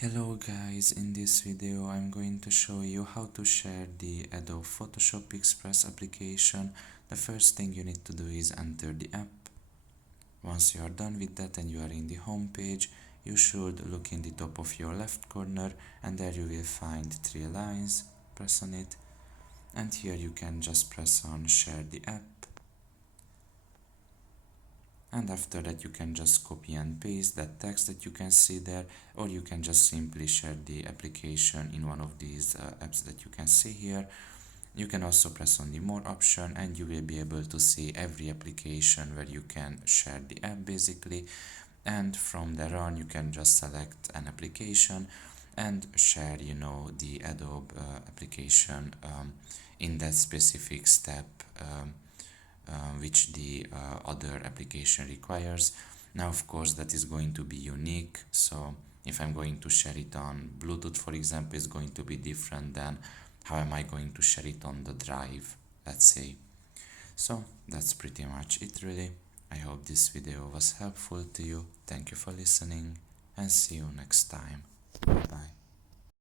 Hello guys, in this video I'm going to show you how to share the Adobe Photoshop Express application. The first thing you need to do is enter the app. Once you are done with that and you are in the home page, you should look in the top of your left corner and there you will find three lines. Press on it and here you can just press on share the app. And after that you can just copy and paste that text that you can see there, or you can just simply share the application in one of these apps that you can see here. You can also press on the more option and you will be able to see every application where you can share the app basically, and from there on you can just select an application and share the Adobe application in that specific step which the other application requires. Now of course that is going to be unique, so if I'm going to share it on Bluetooth for example, it's going to be different than how am I going to share it on the drive, let's say. So that's pretty much it really. I hope this video was helpful to you. Thank you for listening and see you next time. Bye.